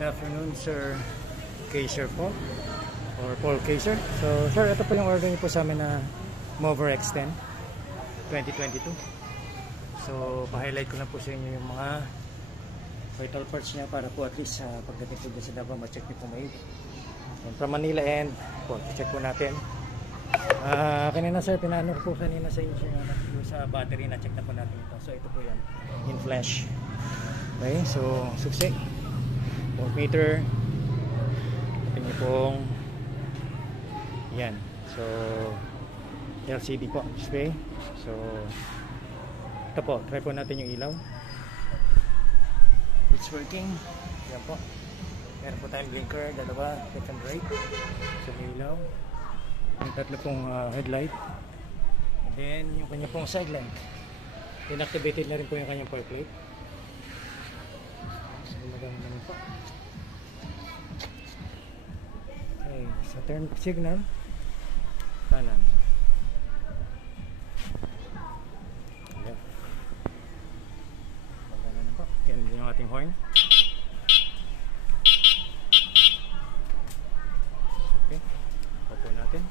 Good afternoon, Sir Kaiser po, or Paul Kaiser. So, sir, ito po yung order niyo po sa amin na Mover X10 2022. So, pa-highlight ko na po sa inyo yung mga vital parts niya para po at least pagdating po dyan sa Davao, ma-check niyo po maigi. And from Manila end, po, check po natin. Kanina sir, pinaano ko po kanina sa inyo yung sa battery, na check na po natin ito. So, ito po yan, in flash. Okay, so, success. Voltmeter, ito nyo pong yan, so LCD po display. So ito po, try po natin yung ilaw, it's working. Yan po, meron po tayong blinker, dalawa, left and right. So may ilaw, may tatlo pong headlight, and then yung kanya pong side lamp, inactivated na rin po yung kanyang power plate. So maganda naman po. Okay, sa turn signal kanan. Ayan. Maganda na po. Yan yung ating horn. Okay, opo natin.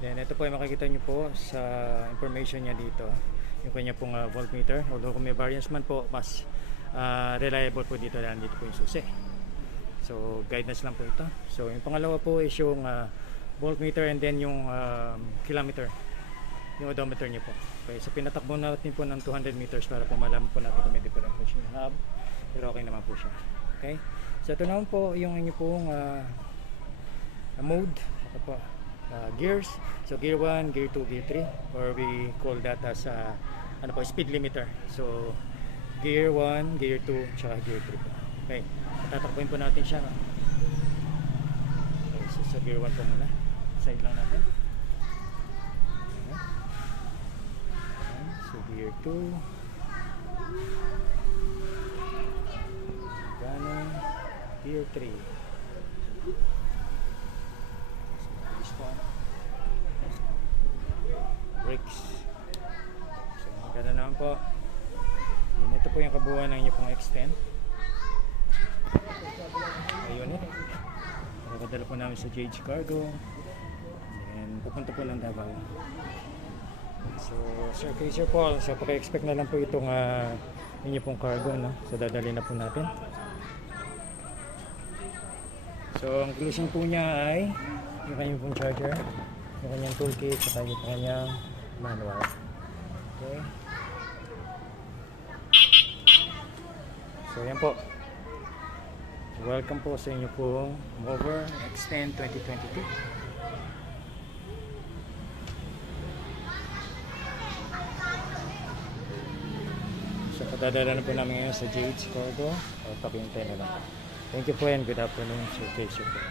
Then ito po ay makikita nyo po sa information nya dito, yung kanya pong voltmeter. Although kung may variance man po, mas reliable po dito, dahil dito po yung susi. So guidance lang po ito. So yung pangalawa po is yung voltmeter, and then yung kilometer, yung odometer niyo po. Okay, so pinatakbo natin po ng 200 meters para po malaman po natin kung may differentiation hub, pero okay naman po siya. Okay, so ito naman po yung inyo pong mode. Ito po, gears. So gear 1, gear 2, gear 3, or we call that as ano po, speed limiter. So gear 1, gear 2, tsaka gear 3 po. Okay, tatakbuhin po natin siya. Okay, so sa gear 1 po muna, side lang natin. Okay. So gear 2, gano'n, gear 3. So this one, brakes. So gano'n naman po. Yan, ito po yung kabuuan ng inyo pong X10. Ayun eh, nakadala po namin sa JH Cargo, and pupunta po ng Davao. So Sir Kaiser Paul, so paki-expect na lang po itong inyo pong cargo, no? So dadali na po natin. So ang closing po niya ay yung kanyang pong charger, yung kanyang toolkit, saka yung kanyang manual. Okay, so yan po. Welcome po sa inyo pong Mover X10 2022. So patadala na po namin ngayon sa JH Cargo. Pakihintay na lang. Thank you po and good afternoon, Sir Kaiser po.